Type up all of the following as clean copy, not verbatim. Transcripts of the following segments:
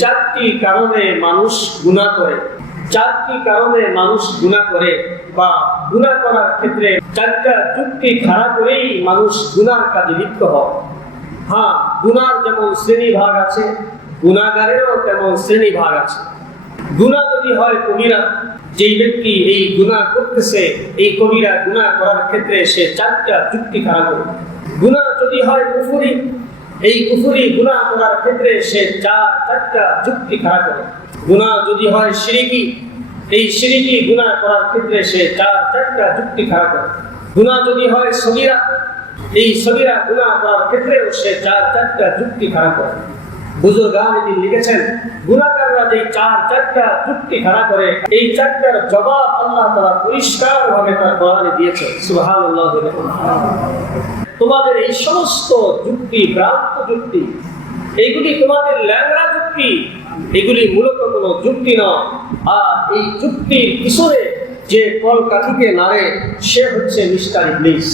চারটি কারণে মানুষ গুনাহ করে, চারটি কারণে মানুষ গুনাহ করে বা গুনাহ করার ক্ষেত্রে চারটা যুক্তি খাড়া করেই মানুষ গুনাহর কাজে লিপ্ত হয়। হ্যাঁ, গুনাহর যেমন শ্রেণী ভাগ আছে, গুনাহগারেরও তেমন শ্রেণী ভাগ আছে। গুনাহ যদি হয় কবিরা, যেই ব্যক্তি এই গুনাহ করতেছে, এই কবিরা গুনাহ করার ক্ষেত্রে সে চারটা যুক্তি খাড়া করে। গুনাহ যদি হয় কুফরি, এই কুফরি গুনাহ করার ক্ষেত্রে সে চারটা যুক্তি খাড়া করে। গুনাহ যদি হয় শিরকি, এই শিরকি গুনাহ করার ক্ষেত্রে সে চারটা যুক্তি খাড়া করে। গুনাহ যদি হয় সগীরা, এই সগীরা গুনাহ করার ক্ষেত্রেও সে চারটা যুক্তি খাড়া করে। বুজুর্গান লিখেছেন, গুনাহগাররা যে চারটা যুক্তি খাড়া করে, এই চারটার জবাব আল্লাহ তাআলা পরিষ্কারভাবে তার কোরআনে দিয়েছেন। সুবহানাল্লাহ। তোমাদের এই সমস্ত যুক্তি, ভ্রান্ত যুক্তি, এইগুলি তোমাদের ল্যাংড়া যুক্তি, এগুলি মূলত কোনো যুক্তি নয়। আর এই যুক্তির পিছনে যে কলকাঠিকে নাড়ে সে হচ্ছে মিস্টার ইবলিস।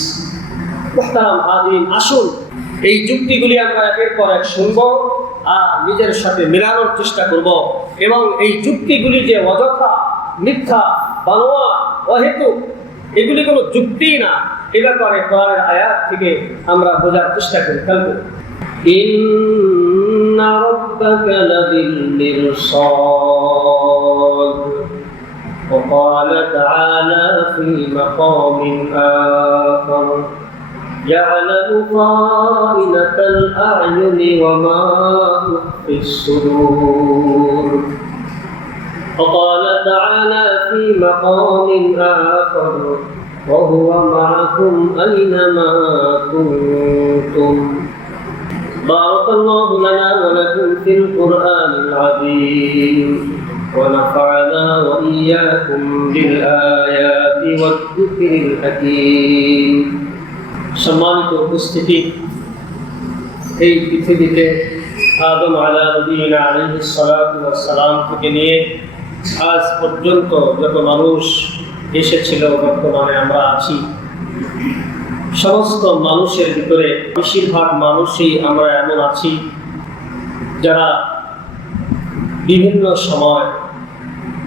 মুহতারাম হাজিরিন, আসুন এই যুক্তিগুলি আমরা একের পর এক শুনব আর নিজের সাথে মেলানোর চেষ্টা করব, এবং এই যুক্তিগুলি যে অযথা, মিথ্যা, বানোয়া, অহেতুক, এগুলি কোনো যুক্তি না, এ ব্যাপারে কোরআনের আয়াত থেকে আমরা বোঝার চেষ্টা করি। খেয়াল করি, ইন্না রাব্বাকা লাবিল মিরসাদ وقال تعالى في مقام آخر يعلم خائنة الأعين وما تخفي الصدور وقال تعالى في مقام آخر وهو معكم أينما كنتم بارك الله لنا ولكم في القرآن العظيم ونفعنا وإياكم بالآيات والذكر الحكيم। সম্মানিত উপস্থিতি, এই পৃথিবীতে আদম আলা নবীনা আলাইহিস সালাতু ওয়াস সালাম থেকে নিয়ে আজ পর্যন্ত যত মানুষ এসেছিল, বর্তমানে আমরা আছি, সমস্ত মানুষের ভিতরে বেশিরভাগ মানুষই আমরা এমন আছি যারা বিভিন্ন সময়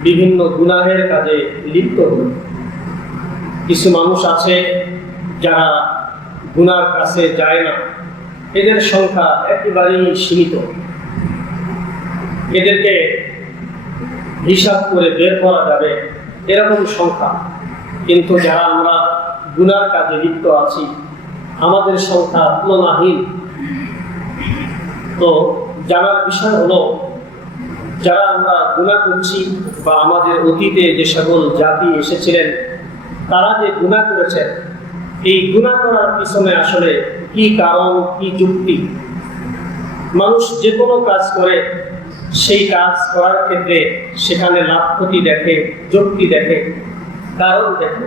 বিভিন্ন গুনাহের কাজে লিপ্ত হই। কিছু মানুষ আছে যারা গুনার কাছে যায় না, এদের সংখ্যা একেবারেই সীমিত, এদেরকে হিসাব করে বের করা যাবে এরকম সংখ্যা। কিন্তু যারা আমরা গুনার কাজে লিপ্ত আছি, আমাদের সংখ্যা তুলনাহীন। তো জানার বিষয় হলো, যারা আমরা গুনাহ করছি বা আমাদের অতীতে যে সকল জাতি এসেছিলেন তারা যে গুনাহ করেছেন, এই গুনাহ করার পিছনে আসলে কি কারণ, কি যুক্তি। মানুষ যে কোনো কাজ করে, সেই কাজ করার ক্ষেত্রে সেখানে লাভ ক্ষতি দেখে, যুক্তি দেখে, কারণ দেখে।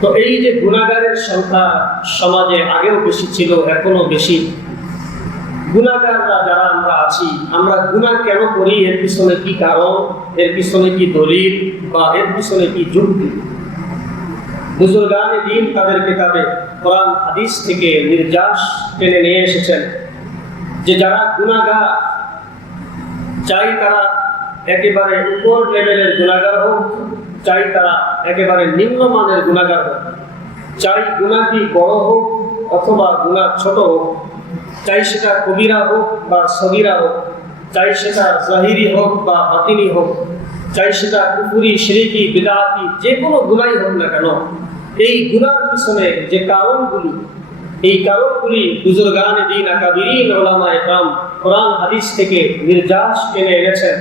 তো এই যে গুনাহগারের সংখ্যা সমাজে আগেও বেশি ছিল, এখনো বেশি। গুনাহগাররা যারা আমরা আছি, আমরা গুনাহ কেন করি, এর পিছনে কি কারণ, এর পিছনে কি দলিল বা এর পিছনে কি যুক্তি। বুজুর্গানে দ্বীন তাদের কিতাবে কোরআন হাদিস থেকে নির্যাস টেনে নিয়ে এসেছেন যে যারা গুনাহগার, চাই তারা একেবারে উপর লেভেলের গুনাহগার হোক, চাই তারা একেবারে নিম্নমানের গুনাহগার হোক, চাই গুনাহটি বড় হোক অথবা গুনাহ ছোট হোক, চাই সেটা কবিরা হোক বা সগীরা হোক, চাই সেটা জাহিরি হোক বা বাতিনি হোক, চাই সেটা কুফরি, শিরকি, বিদআতি, যে কোনো গুনাহই হোক না কেন, এই গুনার পিছনে যে কারণগুলি, এই কারণগুলি বুজুর্গানে দ্বীন, আকাবিরিন উলামায়ে কেরাম কোরআন হাদিস থেকে নির্যাস টেনে এনেছেন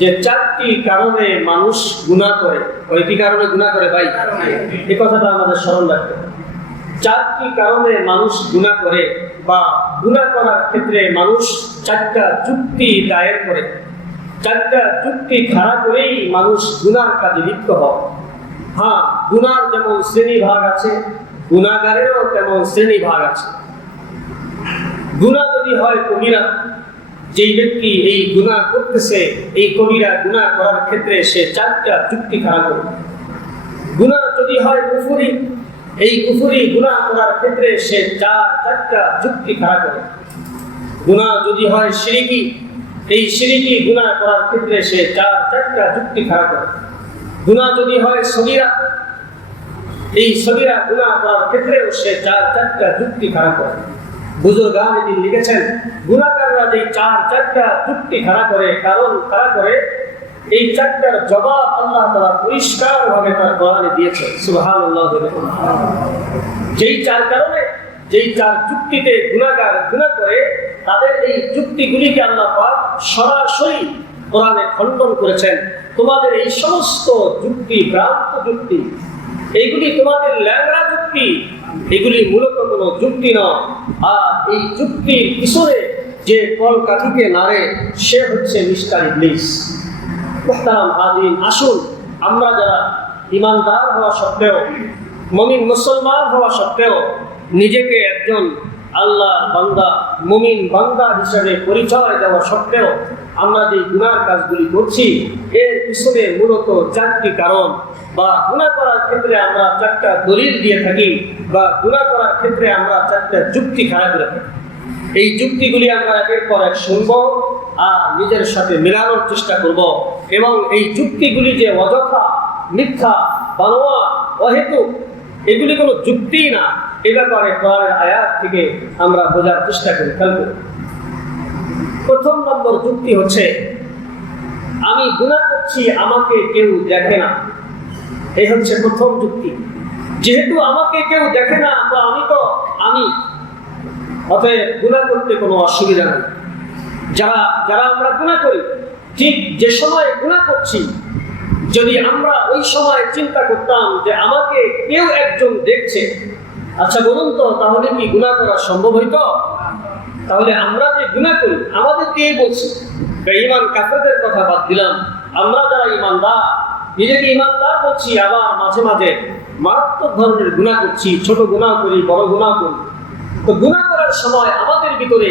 যে চারটি কারণে মানুষ গুনাহ করে। কয়টি কারণে গুনাহ করে ভাই? এই কথাটা আমাদের স্মরণ রাখতে হবে। চারটি কারণে মানুষ গুনাহ করে বা গুনাহ করার ক্ষেত্রে মানুষ চারটা যুক্তি দায়ের করে, চারটা যুক্তি খাড়া করেই মানুষ গুনাহর কাজে লিপ্ত হয়। হ্যাঁ, গুনাহর যেমন শ্রেণী ভাগ আছে, গুনাহগারেরও তেমন শ্রেণী ভাগ আছে। গুনাহ যদি হয় কবিরা, যেই ব্যক্তি এই গুনাহ করতেছে, এই কবিরা গুনাহ করার ক্ষেত্রে সে চারটা যুক্তি খাড়া করে। গুনাহ যদি হয় কুফরি, এই কুফরি গুনাহ করার ক্ষেত্রে সে চারটা যুক্তি খাড়া করে। গুনাহ যদি হয় শিরকি, এই শিরকি গুনাহ করার ক্ষেত্রে সে চারটা যুক্তি খাড়া করে। গুনাহ যদি হয় সগীরা, এই সগীরা গুনাহ করার ক্ষেত্রেও সে চারটা যুক্তি খাড়া করে। বুজুর্গান এদিন লিখেছেন, গুনাহগাররা যে চারটা যুক্তি খাড়া করে, কারণ খাড়া করে, এই চারটার জবাব আল্লাহ তাআলা পরিষ্কার ভাবে তার কোরআনে দিয়েছেন। সুবহানাল্লাহ। যেই চার কারণে, যেই চার যুক্তিতে গুনাহগার গুনাহ করে, তাদের এই যুক্তিগুলিকে আল্লাহ পাক সরাসরি কোরআনে খণ্ডন করেছেন। তোমাদের এই সমস্ত যুক্তি ভ্রান্ত যুক্তি, এইগুলি তোমাদের ল্যাংড়া যুক্তি, এগুলি মূলত কোনো যুক্তি নয়। আর এই যুক্তির পিছনে যে কলকাঠিকে নাড়ে সে হচ্ছে মিস্টার ইবলিস। মুহতারাম হাজিরিন, আসুন আমরা যারা ঈমানদার হওয়া সত্ত্বেও, মুমিন মুসলমান হওয়া সত্ত্বেও নিজেকে একজন আল্লাহর বান্দা, মুমিন বান্দা হিসেবে পরিচয় দেওয়া সত্ত্বেও আমরা যে গুনার কাজগুলি করছি, এর পিছনে মূলত চারটি কারণ, বা গুনাহ করার ক্ষেত্রে আমরা চারটা দলিল দিয়ে থাকি, বা গুনাহ করার ক্ষেত্রে আমরা চারটা যুক্তি খাড়া করে থাকি। এই যুক্তিগুলি আমরা একের পর এক শুনব আর নিজের সাথে মেলানোর চেষ্টা করব, এবং এই যুক্তিগুলি যে অযথা, মিথ্যা, বানোয়া, অহেতুক, এগুলি কোনো যুক্তি না, এ ব্যাপারে কোরআনের আয়াত থেকে আমরা বোঝার চেষ্টা করি। খেয়াল করি, প্রথম নম্বর যুক্তি হচ্ছে, আমি গুনাহ করছি, আমাকে কেউ দেখে না। এই হচ্ছে প্রথম যুক্তি। যেহেতু আমাকে কেউ দেখে না, তো আমি, অতএব গুনাহ করতে কোনো অসুবিধা নেই। যারা আমরা গুনাহ করি, ঠিক যে সময় গুনাহ করছি, যদি আমরা ওই সময় চিন্তা করতাম যে আমাকে কেউ একজন দেখছে, আচ্ছা বলুন তো, তাহলে কি গুনাহ করা সম্ভব হইতো? তাহলে আমরা যে গুনাহ করি, আমাদের কে বলছি? বেঈমান কাফেরদের কথা বাদ দিলাম, আমরা যারা ঈমানদার, নিজেকে ঈমানদার বলছি, আবার মাঝে মাঝে মারাত্মক ধরনের গুনাহ করছি, ছোট গুনাহ করি, বড় গুনাহ করি। তো গুনাহ করার সময় আমাদের ভিতরে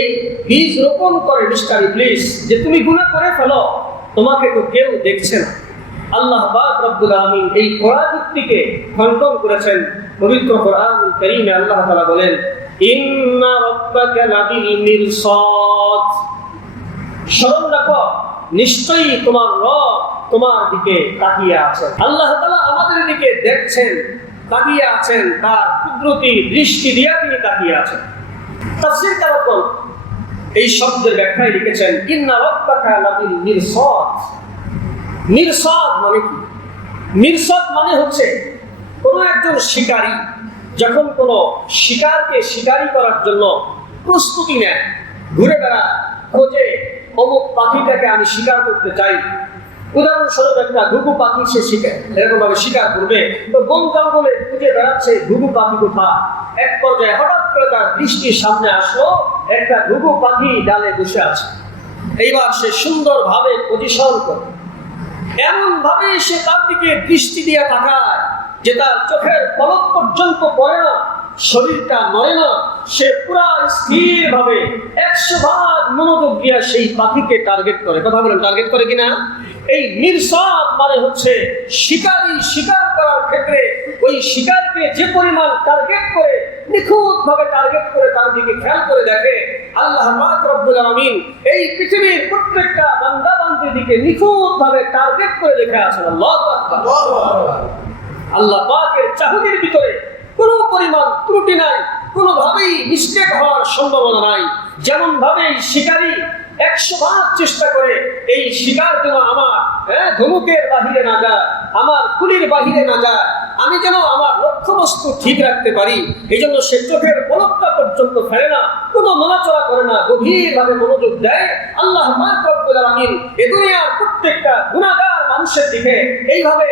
এই বীজ রোপণ করে মিস্টার ইবলিস যে তুমি গুনাহ করে ফেলো, তোমাকে তো কেউ দেখছে না। আল্লাহ পাক রব্বুল আলামিন এই কোরআন যুক্তিকে খণ্ডন করেছেন। পবিত্র কোরআনুল কারীমে আল্লাহ তাআলা বলেন, ইন্না রাব্বাকা লাবিল মিরসাদ, স্মরণ রাখো, নিশ্চয়ই তোমার রব তোমার দিকে তাকিয়ে আছেন। আল্লাহ তাআলা আমাদের দিকে দেখছেন, তাকিয়ে আছেন, তার কুদরতি দৃষ্টি দিয়ে তিনি তাকিয়ে আছেন। তাফসীরকারগণ এই শব্দের ব্যাখ্যায় লিখেছেন, ইন্না রাব্বাকা লাবিল মিরসাদ। মিরসাদ মানে কি? মিরসাদ মানে হচ্ছে কোনো একজন শিকারী যখন কোনো শিকারকে শিকারি করার জন্য প্রস্তুতি নেয়, ঘুরে বেড়ায়, খোঁজে অমুক পাখিটাকে আমি শিকার করতে চাই। উদাহরণস্বরূপ একটা ঘুঘু পাখি সে এরকম ভাবে শিকার করবে, তো বন জঙ্গলে খুঁজে বেড়াচ্ছে ঘুঘু পাখি কোথা। এক পর্যায়ে হঠাৎ করে তার দৃষ্টির সামনে আসলো একটা ঘুঘু পাখি ডালে বসে আছে। এইবার সে সুন্দরভাবে পজিশন করে, এমন ভাবে সে তার দিকে দৃষ্টি দিয়ে তাকায় যে তার চোখের পলক পর্যন্ত পড়ে না, শরীরটা নড়ে না, সে পুরা স্থির ভাবে 100 ভাগ মনোযোগ দিয়ে সেই পাখিকে টার্গেট করে। কথা বলেন, টার্গেট করে কিনা? এই মিরসাদ মানে হচ্ছে শিকারী শিকার করার ক্ষেত্রে ওই শিকারকে যে পরিমাণ টার্গেট করে, নিখুঁত ভাবে টার্গেট করে তার দিকে খেয়াল করে দেখে, আল্লাহ পাক রব্বুল আলামিন এই পৃথিবীর প্রত্যেকটা বান্দা বান্দির দিকে নিখুঁত ভাবে টার্গেট করে দেখে আছেন। আল্লাহু আকবার। আল্লাহ পাকের চাহনির ভিতরে কোনো পরিমাণ ত্রুটি নাই, কোনোভাবেই মিস্টেক হওয়ার সম্ভাবনা নাই। যেমন ভাবে শিকারী 100 ভাগ চেষ্টা করে এই শিকার যেন আমার ধনুকের বাহিরে না যায়, আমার কুলির বাহিরে না যায়, আমি যেন আমার লক্ষ্যবস্তু ঠিক রাখতে পারি, এই জন্য সে চোখের পলকটা পর্যন্ত ফেলে না, কোনো নড়াচড়া করে না, গভীরভাবে মনোযোগ দেয়। আল্লাহ পাক রব্বুল আলামিন এ দুনিয়ার প্রত্যেকটা গুনাহগার মানুষের দিকে এইভাবে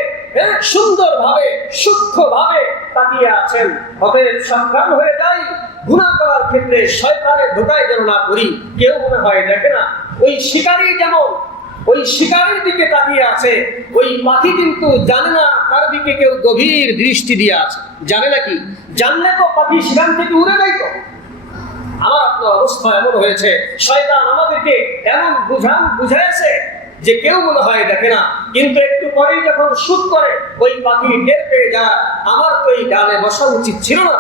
সুন্দরভাবে সূক্ষ্মভাবে তাকিয়ে আছেন। অতএব সাবধান হয়ে যাই, গুনাহ করার ক্ষেত্রে শয়তানের ধোঁকায় যেন না পড়ি। কেউ মনে হয় দেখে না, ওই শিকারী যেমন ওই শিকারের দিকে তাকিয়ে আছে, ওই পাখি কিন্তু জানে না তার দিকে কেউ গভীর দৃষ্টি দিয়ে আছে। জানে নাকি? জানলে তো পাখি সেখান থেকে উড়ে যায়। তো আমার আপনার অবস্থা এমন হয়েছে, শয়তান আমাদেরকে এমন বুঝাইছে যে কেউ মনে হয় দেখে না, কিন্তু একটু পরেই যখন শুট করে ওই পাখি টের পেয়ে যায়, আমার তো এই ডালে বসা উচিত ছিল না,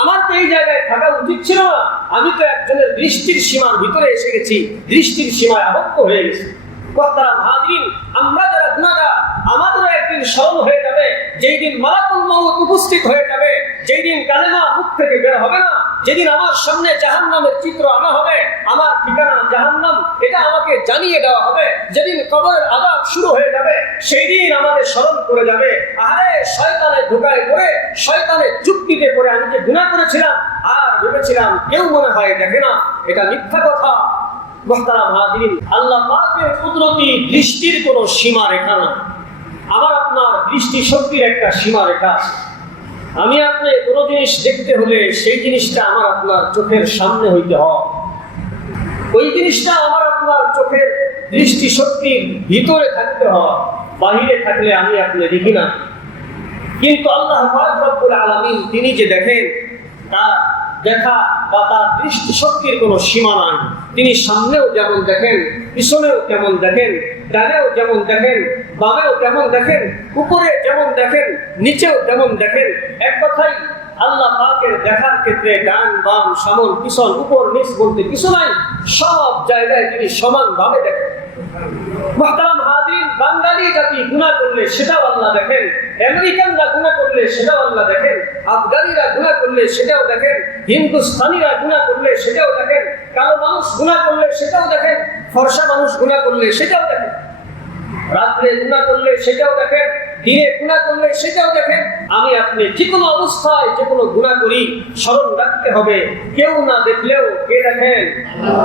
আমার তো এই জায়গায় থাকা উচিত ছিল না, আমি তো একজনের দৃষ্টির সীমার ভিতরে এসে গেছি, দৃষ্টির সীমায় আবদ্ধ হয়ে গেছি। মুহতারাম হাজিরিন, আমরা যারা গুনাহগার, আমাদেরও একদিন স্মরণ হয়ে যাবে, যেই দিন মালাকুল মউত উপস্থিত হয়ে যাবে, যেই দিন কালেমা মুখ থেকে বের হবে না, যেদিন আমার সামনে জাহান্নামের চিত্র আনা হবে, আমার ঠিকানা জাহান্নাম, এটা আমাকে জানিয়ে দেওয়া হবে, যেদিন কবরের আযাব শুরু হয়ে যাবে, সেই দিন আমাদের স্মরণ করে যাবে, আরে শয়তানের ধোঁকায় পড়ে, শয়তানের যুক্তিতে পড়ে আমি যে গুনাহ করেছিলাম আর ভেবেছিলাম কেউ মনে হয় দেখে না, এটা মিথ্যা কথা। মুহতারাম হাজিরিন, আল্লাহ পাকের কুদরতি দৃষ্টির কোনো সীমা রেখা নাই। আমার আপনার দৃষ্টি শক্তির একটা সীমা রেখা আছে। আমি আপনি কোনো জিনিস দেখতে হলে সেই জিনিসটা আমার আপনার চোখের সামনে হইতে হয়, ওই জিনিসটা আমার আপনার চোখের দৃষ্টি শক্তির ভিতরে থাকতে হয়, বাহিরে থাকলে আমি আপনি দেখি না। কিন্তু আল্লাহ পাক রব্বুল আলামিন তিনি যে দেখেন, তার দেখা বা তার দৃষ্টি শক্তির কোনো সীমা নাই। তিনি সামনেও যেমন দেখেন, পিছনেও তেমন দেখেন, ডানেও যেমন দেখেন, বামেও তেমন দেখেন, উপরে যেমন দেখেন, নিচেও তেমন দেখেন। এক কথাই আল্লাহ পাকের দেখার ক্ষেত্রে ডান বাম সামন পিছন উপর নিচ বলতে কিছু নাই, সব জায়গায় তিনি সমানভাবে দেখেন। মুহতারাম হাজিরিন, বাঙালি জাতি গুনাহ করলে সেটাও আল্লাহ দেখেন, আমেরিকানরা গুনাহ করলে সেটাও আল্লাহ দেখেন, আফগানিরা গুনাহ করলে সেটাও দেখেন, হিন্দুস্তানিরা গুনাহ করলে সেটাও দেখেন, কালো মানুষ গুনাহ করলে সেটাও দেখেন, ফর্সা মানুষ গুনাহ করলে সেটাও দেখেন, রাত্রে গুনাহ করলে সেটাও দেখেন, দিনে গুনাহ করলে সেটাও দেখেন। আমি আপনি যে কোনো অবস্থায় যে কোনো গুনাহ করি, স্মরণ রাখতে হবে কেউ না দেখলেও কে দেখেন?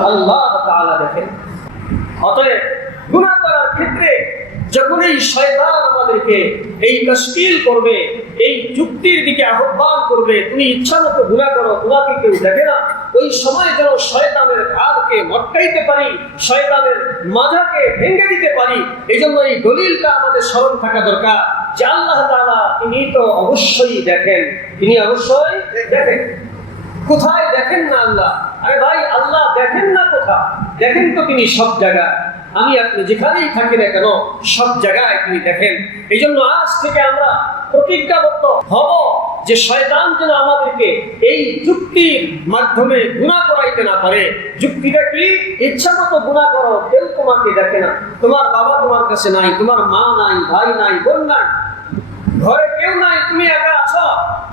আল্লাহ তাআলা দেখেন। অতএব গুনাহ করার ক্ষেত্রে যখনই শয়তান আমাদেরকে এই তশকিল করবে, এই যুক্তির দিকে আহ্বান করবে, তুমি ইচ্ছা মতো গুনাহ করো, তোমাকে কেউ দেখে না, ওই সময় যেন শয়তানের ঘাড়কে মটকাইতে পারি, শয়তানের মাজাকে ভেঙে দিতে পারি। এই জন্য এই দলিলটা আমাদের স্মরণ থাকা দরকার যে আল্লাহ তাআলা তিনি তো অবশ্যই দেখেন, তিনি অবশ্যই দেখেন। কোথায় দেখেন না আল্লাহ? আরে ভাই, আল্লাহ দেখেন না কোথায়? দেখেন তো তিনি সব জায়গায়। আমি আপনি যেখানেই থাকি না কেন সব জায়গায় তিনি দেখেন। এই জন্য আজ থেকে আমরা প্রতিজ্ঞাবদ্ধ হব যে শয়তান যেন আমাদেরকে এই যুক্তির মাধ্যমে গুনাহ করাইতে না পারে। যুক্তিটা কি? ইচ্ছা মতো গুনাহ করো, কেউ তোমাকে দেখে না, তোমার বাবা তোমার কাছে নাই, তোমার মা নাই, ভাই নাই, বোন নাই, ঘরে কেউ নাই, তুমি একা আছো,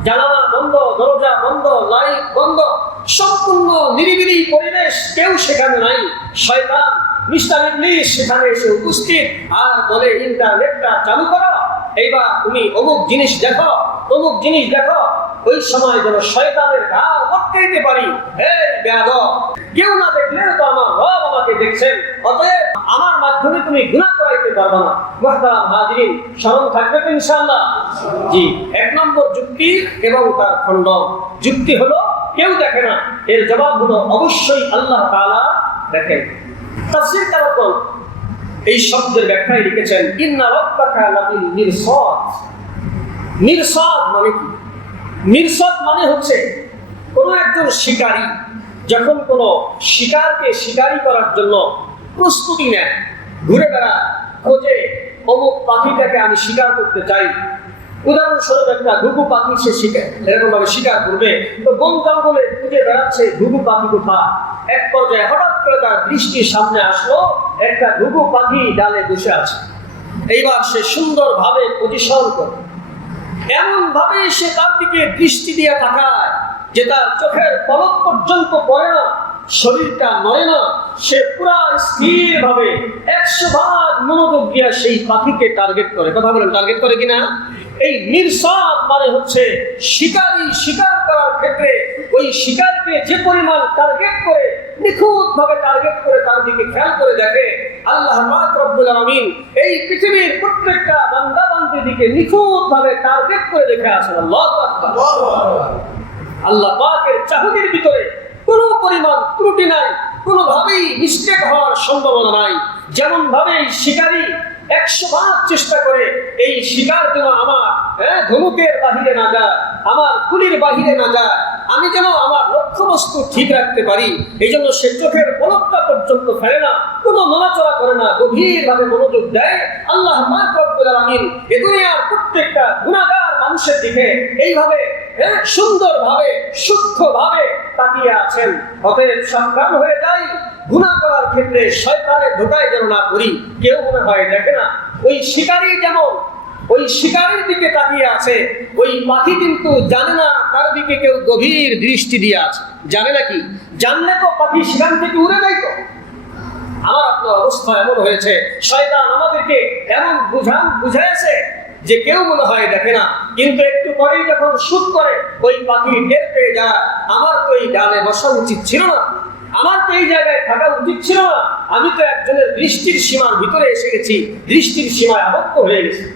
জানালা বন্ধ, দরজা বন্ধ, লাইট বন্ধ, সম্পূর্ণ নিরিবিলি পরিবেশ, কেউ সেখানে নাই। শয়তান মিস্টার ইবলিস সেখানে এসে উপস্থিত আর বলে ইন্টারনেটটা চালু করো, এইবার তুমি অমুক জিনিস দেখো, অমুক জিনিস দেখো। ওই সময় যেন শয়তানের ঘাড় মটকাইতে পারি, এই বেয়াদব, কেউ না দেখলে তো আমার রব আমাকে দেখছেন, অতএব আমার মাধ্যমে তুমি গুনাহ করাইতে পারবে না। মুহতারাম হাজিরিন, স্মরণ থাকবে তো ইনশাআল্লাহ? জি। এক নম্বর যুক্তি এবং তার খণ্ডন। যুক্তি হলো কেউ দেখে না, এর জবাব হলো অবশ্যই আল্লাহ তাআলা দেখেন। তাফসীর কারকগণ এই শব্দের ব্যাখ্যায় লিখেছেন, ইন্না রাব্বাকা লাবিল মিরসাদ। মিরসাদ মানে কি? মিরসাদ মানে হচ্ছে কোনো একজন শিকারী যখন কোনো শিকারকে শিকারি করার জন্য প্রস্তুতি নেয়, ঘুরে বেড়ায়, খোঁজে অমুক পাখিটাকে আমি শিকার করতে চাই। উদাহরণস্বরূপ একটা ঘুঘু পাখি সে শিকার এরকম ভাবে শিকার করবে, তো বন জঙ্গলে খুঁজে বেড়াচ্ছে ঘুঘু পাখি কোথায়। এক পর্যায়ে হঠাৎ করে তার দৃষ্টির সামনে আসলো একটা ঘুঘু পাখি ডালে বসে আছে। এইবার সে সুন্দরভাবে পজিশন করে, এমন ভাবে সে তার দিকে দৃষ্টি দিয়ে তাকায় যে তার চোখের পলক পর্যন্ত পড়ে না, শরীরটা নড়ে না, সে পুরা স্থির ভাবে 100 মনোযোগ দিয়ে সেই পাখিকে টার্গেট করে। কথা বলেন, টার্গেট করে কিনা? এই মিরসাদ মানে হচ্ছে শিকারী শিকার করার ক্ষেত্রে ওই শিকারকে যে পরিমাণ টার্গেট করে, নিখুঁত ভাবে টার্গেট করে তার দিকে খেয়াল করে দেখে, আল্লাহ পাক রব্বুল আলামিন এই পৃথিবীর প্রত্যেকটা বান্দা বান্দির দিকে নিখুঁত ভাবে টার্গেট করে দেখে আছেন। আল্লাহু আকবার। আল্লাহ পাকের চাহনির ভিতরে কোনো পরিমাণ ত্রুটি নাই, কোনোভাবেই মিস্টেক হওয়ার সম্ভাবনা নাই। যেমন ভাবে শিকারী 100 বার চেষ্টা করে এই শিকার যেন আমার ধনুকের বাহিরে না যায়, আমার গুলির বাহিরে না যায়, আমি যেন আমার লক্ষ্যবস্তু ঠিক রাখতে পারি, এই জন্য সে চোখের পলকটা পর্যন্ত ফেলে না, কোনো নড়াচড়া করে না, গভীরভাবে মনোযোগ দেয়, আল্লাহ পাক রব্বুল আলামিন এই দুনিয়ার প্রত্যেকটা গুনাহগার মানুষের দিকে এইভাবে সুন্দরভাবে সূক্ষ্মভাবে তাকিয়ে আছেন। অতএব সাবধান হয়ে যাই, গুনাহ করার ক্ষেত্রে শয়তানের ধোঁকায় যেন না পড়ি। কেউ মনে হয় দেখে না, ওই শিকারী যেমন ওই শিকারের দিকে তাকিয়ে আছে, ওই পাখি কিন্তু জানে না তার দিকে কেউ গভীর দৃষ্টি দিয়ে আছে। জানে নাকি? জানলে তো পাখি সেখান থেকে উড়ে যাইত। আমার আপনার অবস্থা এমন হয়েছে, শয়তান আমাদেরকে এমন বুঝাইছে যে কেউ মনে হয় দেখে না, কিন্তু একটু পরেই যখন শুট করে ওই পাখি টের পেয়ে যায়, আমার তো এই ডালে বসা উচিত ছিল না, আমার তো এই জায়গায় থাকা উচিত ছিল না, আমি তো একজনের দৃষ্টির সীমার ভিতরে এসে গেছি, দৃষ্টির সীমায় আবদ্ধ হয়ে গেছি।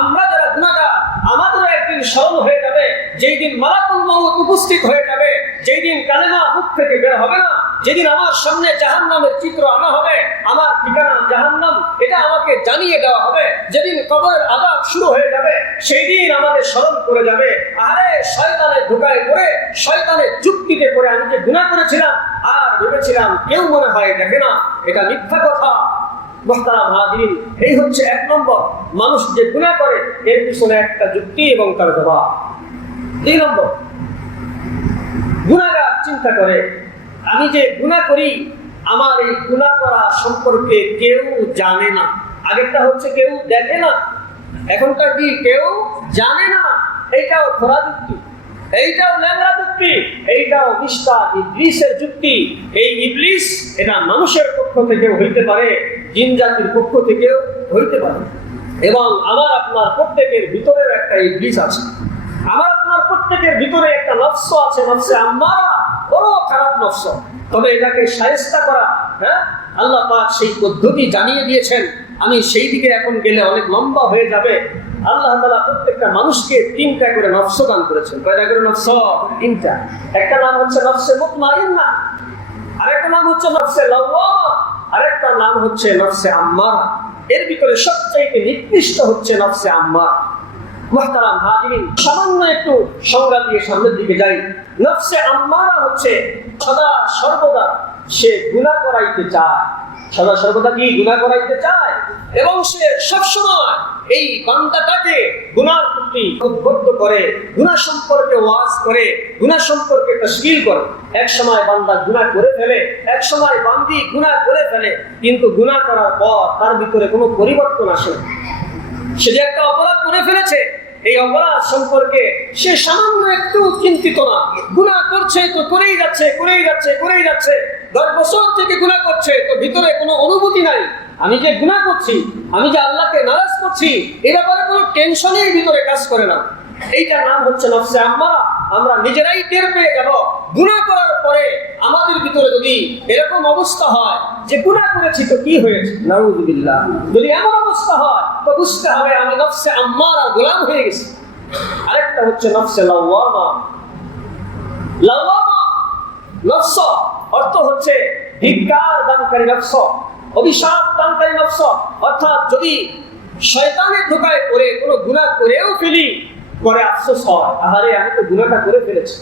আমরা যারা গুনাহগার, আমাদেরও একদিন স্মরণ হয়ে যাবে, যেই দিন মালাকুল মউত উপস্থিত হয়ে যাবে, যেই দিন কালেমা মুখ থেকে বের হবে না, যেদিন আমার সামনে জাহান্নামের চিত্র আনা হবে, আমার ঠিকানা জাহান্নাম, এটা আমাকে জানিয়ে দেওয়া হবে, যেদিন কবরের আযাব শুরু হয়ে যাবে, সেই দিন আমাদের স্মরণ করে যাবে, আরে শয়তানের ধোঁকায় পড়ে, শয়তানের যুক্তিতে পড়ে আমি যে গুনাহ করেছিলাম আর ভেবেছিলাম কেউ মনে হয় দেখে না, এটা মিথ্যা কথা। মুহতারাম হাজিরিন, এই হচ্ছে এক নম্বর, মানুষ যে গুনাহ করে এর পিছনে একটা যুক্তি এবং তার জবাব। দুই নম্বর, গুনাহগার চিন্তা করে আমি যে গুনাহ করি, আমার এই গুনাহ করা সম্পর্কে কেউ জানে না। আগেরটা হচ্ছে কেউ দেখে না, এখনকার কি কেউ জানে না। এইটাও খোরা যুক্তি, এইটাও ল্যাংড়া যুক্তি, এইটাও মিশকাত ইবলিসের যুক্তি। এই ইবলিস এটা মানুষের পক্ষ থেকেও হইতে পারে, জিন জাতির পক্ষ থেকেও হইতে পারে, এবং আমার আপনার প্রত্যেকের ভিতরেও একটা ইবলিস আছে। আমার আপনার প্রত্যেকের ভিতরে একটা নফস আছে, নফসে আম্মারা, বড় খারাপ নফস। তবে এটাকে শায়েস্তা করা, আল্লাহ পাক সেই পদ্ধতি জানিয়ে দিয়েছেন। আমি সেই দিকে এখন গেলে অনেক লম্বা হয়ে যাবে। আল্লাহ তাআলা প্রত্যেকটা মানুষকে তিনটা করে নফস দান করেছেন। কয়টা করে নফস? তিনটা। একটা নাম হচ্ছে নফসে মুতমাইন্না, আরেকটা নাম হচ্ছে নফসে লাওয়ামা, আরেকটা নাম হচ্ছে নফসে আম্মারা। এর ভিতরে সবচাইতে নিকৃষ্ট হচ্ছে নফসে আম্মারা। মুহতারাম হাজিরিন, সামান্য একটু সংজ্ঞা দিয়ে সামনের দিকে যাই। নফসে আম্মারা হচ্ছে সদা সর্বদা সে গুনাহ করাইতে চায়, সদা সর্বদা কি গুনাহ করাইতে চায়, এবং সে সবসময় এই বান্দাটাকে গুনাহর প্রতি উদ্বুদ্ধ করে, গুনাহ সম্পর্কে ওয়াজ করে, গুনাহ সম্পর্কে তাশকিল করে। এক সময় বান্দা গুনাহ করে ফেলে, এক সময় বান্দি গুনাহ করে ফেলে, কিন্তু গুনাহ করার পর তার ভিতরে কোনো পরিবর্তন আসে না। সে যে একটা অপরাধ করে ফেলেছে, এই অপরাধ সম্পর্কে সে সামান্য একটু চিন্তিত না। গুনাহ করছে তো করেই যাচ্ছে, করেই যাচ্ছে, করেই যাচ্ছে। 10 বছর থেকে গুনাহ করছে, তো ভিতরে কোনো অনুভূতি নাই। আমি যে গুনাহ করছি, আমি যে আল্লাহকে নারাজ করছি, এর ব্যাপারে কোনো টেনশনই ভিতরে কাজ করে না। এইটার নাম হচ্ছে নফসে আম্মারা। আমরা নিজেরাই টের পেয়ে যাব গুনাহ করার পরে আমাদের ভিতরে যদি এরকম অবস্থা হয় যে গুনাহ করেছি তো কি হয়েছে, নাউযুবিল্লাহ, যদি এমন অবস্থা হয় তো বুঝতে হবে আমি নফসে আম্মারা গোলাম হয়ে গেছি। আরেকটা হচ্ছে নফসে লাওয়ামা। লাওয়ামা নফস অর্থ হচ্ছে ধিক্কার দানকারী নফস, অভিশাপ দানকারী নফস। অর্থাৎ যদি শয়তানের ধোঁকায় পড়ে কোনো গুনাহ করেও ফেলি, পরে আফসোস হয়, আহারে আমি তো গুনাহটা করে ফেলেছি,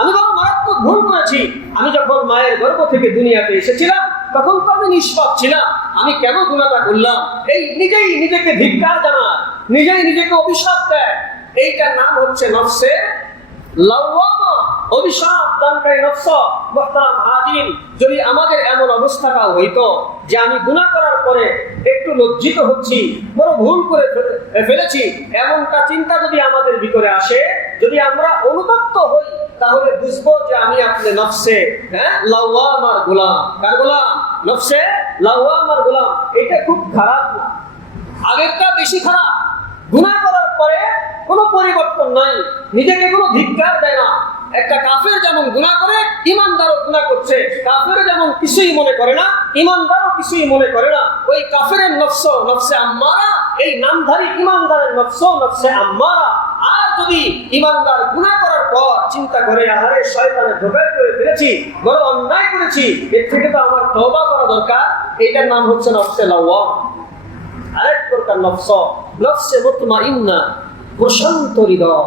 আমি বড় মারাত্মক ভুল করেছি। আমি যখন মায়ের গর্ভ থেকে দুনিয়াতে এসেছিলাম তখন তো আমি নিষ্পাপ ছিলাম, আমি কেন গুনাহটা করলাম? এই নিজেই নিজেকে ধিক্কার জানায়, নিজেই নিজেকে অভিশাপ দেয়। এইটার নাম হচ্ছে নফসে লাওয়ামা, অভিশাপ দানকারী নফস। মুহতারাম হাজিরিন, যদি আমাদের এমন অবস্থাটাও হইতো যে আমি গুনাহ করার পরে একটু লজ্জিত হচ্ছি, বড় ভুল করে ফেলেছি, এমনটা চিন্তা যদি আমাদের ভিতরে আসে, যদি আমরা অনুতপ্ত হই, তাহলে বুঝবো যে আমি আপনি নফসে লাওয়ামার গোলাম। কার গোলাম? নফসে লাওয়ামার গোলাম। এটা খুব খারাপ না, আগেরটা বেশি খারাপ। গুনাহ করার পরে কোনো পরিবর্তন নাই, নিজেকে কোনো ধিক্কার দেয় না। একটা কাফের যেমন গুনাহ করে, ঈমানদারও গুনাহ করছে। কাফের যেমন কিছুই মনে করে না, ঈমানদারও কিছুই মনে করে না। ওই কাফেরের নফস নফসে আম্মারা, এই নামধারী ঈমানদারের নফস নফসে আম্মারা। আর যদি ঈমানদার গুনাহ করার পর চিন্তা করে, আহারে শয়তানের ধোঁকায় পড়ে ফেলেছি, বড় অন্যায় করেছি, এর থেকে তো আমার তওবা করা দরকার, এটার নাম হচ্ছে নফসে লাওয়ামা। আরেক প্রকার নফস নফসে মুতমাইন্না, প্রশান্ত হৃদয়।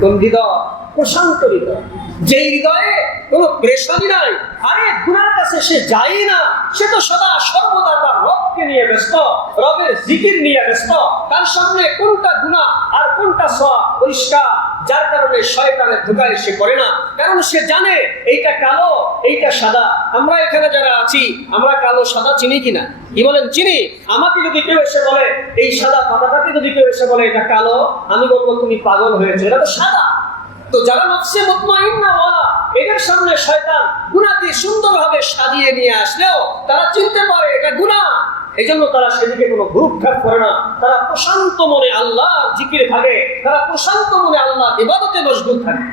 কোন হৃদয়? প্রশান্ত হৃদয়। যে হৃদয়ে কোনো পেরেশানি নাই, আরে গুনার কাছে সে যায় না, সে তো সদা সর্বদা তার রবকে নিয়ে ব্যস্ত, রবের জিকির নিয়ে ব্যস্ত, তার সামনে কোনটা গুনাহ আর কোনটা সওয়াব পরিষ্কার, যার কারণে শয়তানের ধোঁকায় সে করে না। কারণ সে জানে এইটা কালো, এইটা সাদা। আমরা এখানে যারা আছি, আমরা কালো সাদা চিনি কিনা? কি বলেন? চিনি। আমাকে যদি কেউ এসে বলে এই সাদা পাতাটাকে যদি কেউ এসে বলে এটা কালো, আমি বলবো তুমি পাগল হয়েছে, এটা তো সাদা। তো যারা নফসে মুতমাইন্না ওয়ালা, এদের সামনে শয়তান গুনাহকে সুন্দরভাবে সাজিয়ে নিয়ে আসলেও তারা চিনতে পারে এটা গুনাহ, এজন্য তারা সেদিকে কোনো ভ্রুক্ষেপ করে না। তারা প্রশান্ত মনে আল্লাহর জিকিরে থাকে, তারা প্রশান্ত মনে আল্লাহ ইবাদতে মশগুল থাকে।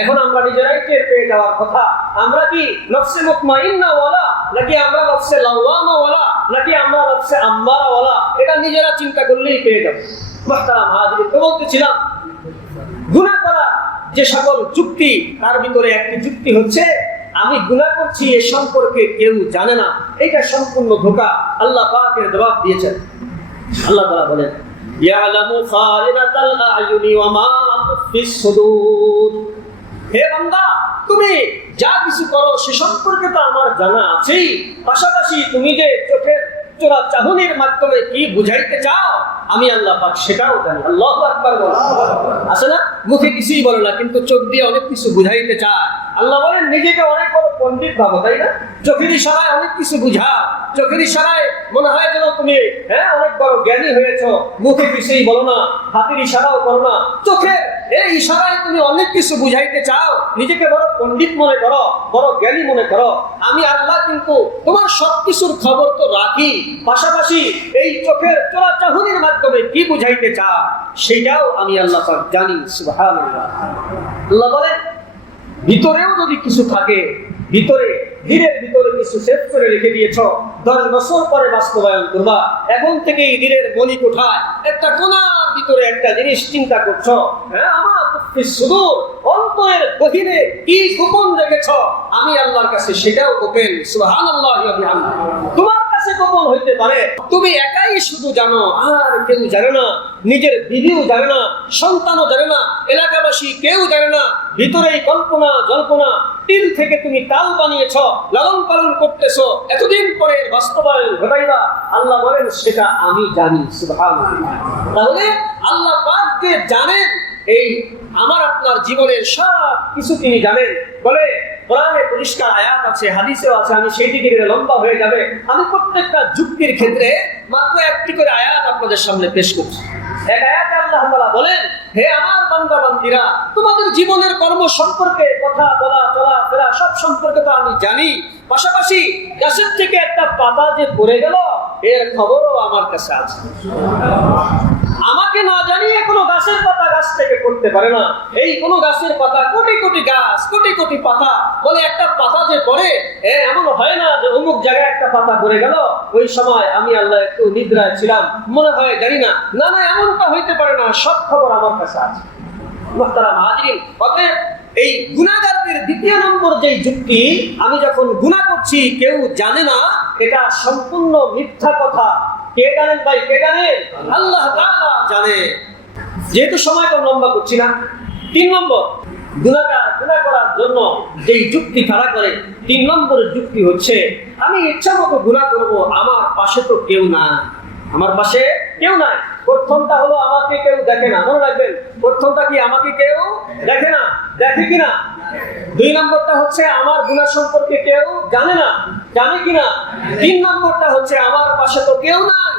এখন আমরা নিজেরাই টের পেয়ে যাওয়ার কথা, আমরা কি নফসে মুতমাইন্না ওয়ালা, নাকি আমরা নফসে লাওয়ামা ওয়ালা, নাকি আমরা নফসে আম্মারা ওয়ালা? এটা নিজেরা চিন্তা করলেই পেয়ে যাবে। মুহতারাম হাজিরিন, তো বলতেছিলাম গুনাহ করা যে সকল যুক্তি, তার ভিতরে একটি যুক্তি হচ্ছে আমি গুনাহ করছি এ সম্পর্কে কেউ জানে না। এটা সম্পূর্ণ ধোঁকা। আল্লাহ পাকের জবাব দিয়েছেন। আল্লাহ তাআলা বলেন ইয়ালামু খালিনাতাল আয়ুনি ওয়া মা তুফিস সুদূর। হে বান্দা, তুমি যা কিছু করো সে সম্পর্কে তো আমার জানা আছেই, পাশাপাশি তুমি যে চোখের চোরা চাহনির মাধ্যমে কি বুঝাইতে চাও আমি আল্লাহ পাক সেটাও জানি। আল্লাহু আকবার বলো। আছে না? মুখে কিছুই বলে না, কিন্তু চোখ দিয়ে অনেক কিছু বুঝাইতে চায়। আল্লাহ বলেন নিজেকে অনেক বড় পণ্ডিত ভাবো, তাই না? চোখের ইশারায় অনেক কিছু বুঝাও, চোখের ইশারায় মনে হয় যেন তুমি অনেক বড় জ্ঞানী হয়েছো। মুখে কিছুই বলো না, হাতের ইশারাও করো না, চোখের এই ইশারায় তুমি অনেক কিছু বুঝাইতে চাও, নিজেকে বড় পণ্ডিত মনে করো, বড় জ্ঞানী মনে করো। আমি আল্লাহ কিন্তু তোমার সবকিছুর খবর তো রাখি, পাশাপাশি এই চোখের চোরা চাহনির মাধ্যমে কি বুঝাইতে চাও সেটাও আমি আল্লাহ পাক জানি। সুবহানাল্লাহ। আল্লাহ বলেন ভিতরেও যদি কিছু থাকে, ভিতরে দিলের ভিতরে কিছু সেভ করে রেখে দিয়েছ, 10 বছর পরে বাস্তবায়ন করবা। এখন থেকেই দিলের মনি কোঠায় একটা কোণার ভিতরে একটা জিনিস চিন্তা করছো, আমার সুদূর অন্তরের গভীরে কি গোপন রেখেছ আমি আল্লাহর কাছে সেটাও ওপেন। সুবহানাল্লাহ ওয়া বিহামদিহি। তোমার কাছে গোপন হইতে পারে, তুমি একাই শুধু জানো, আর কেউ জানে না। নিজের বিবিও জানে না, সন্তানও জানে না, এলাকাবাসী কেউ জানে না। ভিতরেই কল্পনা জল্পনা, তিল থেকে তুমি তাল বানিয়েছ, লালন পালন করতেছো, এতদিন পরে বাস্তবায়ন ঘটাইবা। আল্লাহ বলেন সেটা আমি জানি। সুবহানাল্লাহ। তাহলে আল্লাহ পাক যে জানেন এই আমার আপনার জীবনের সব কিছু তিনি জানেন। বলে কোরআনে পরিষ্কার আয়াত আছে, হাদিসেও আছে, আমি সেই দিকে গেলে লম্বা হয়ে যাবে। আমি প্রত্যেকটা যুক্তির ক্ষেত্রে মাত্র একটি করে আয়াত আপনাদের সামনে পেশ করছি। এক আয়াতে আল্লাহ তাআলা বলেন, হে আমার বান্দা বান্দীরা, তোমাদের জীবনের কর্ম সম্পর্কে, কথা বলা চলা ফেরা সব সম্পর্কে তো আমি জানি, পাশাপাশি গাছের থেকে একটা পাতা যে পড়ে গেল এর খবরও আমার কাছে আছে। আমাকে না জানিয়ে কোনো গাছের পাতা গাছ থেকে পড়তে পারে না। এই কোনো গাছের পাতা, কোটি কোটি গাছ, কোটি কোটি পাতা, বলে একটা পাতা যে পড়ে এমন হয় না যে অমুক জায়গায় একটা পাতা পড়ে গেল, ওই সময় আমি আল্লাহ একটু নিদ্রায় ছিলাম, মনে হয় জানি না। না না, এমনটা হইতে পারে না, সব খবর আমার কাছে আছে। মুহতারাম হাজিরিন, অতএব এই গুনাহগারদের দ্বিতীয় নম্বর যে যুক্তি, আমি যখন গুনাহ করছি কেউ জানে না, এটা সম্পূর্ণ মিথ্যা কথা। কে জানেন ভাই? কে জানেন? আল্লাহ তাআলা জানে। যেহেতু সময় কম লম্বা করছি না, 3 নম্বর গুনাহগার গুনাহ করার জন্য যেই যুক্তি খাড়া করে, 3 নম্বরের যুক্তি হচ্ছে আমি ইচ্ছা মতো গুনাহ করব, আমার পাশে তো কেউ না, আমার পাশে কেউ নাই। প্রথমটা হলো আমাকে কেউ দেখে না, মনে রাখবেন। প্রথমটা কি? আমাকে কেউ দেখে না, দেখে কিনা? 2 নম্বরটা হচ্ছে আমার গুনাহ সম্পর্কে কেউ জানে না, জানে কিনা? 3 নম্বরটা হচ্ছে আমার পাশে তো কেউ নাই,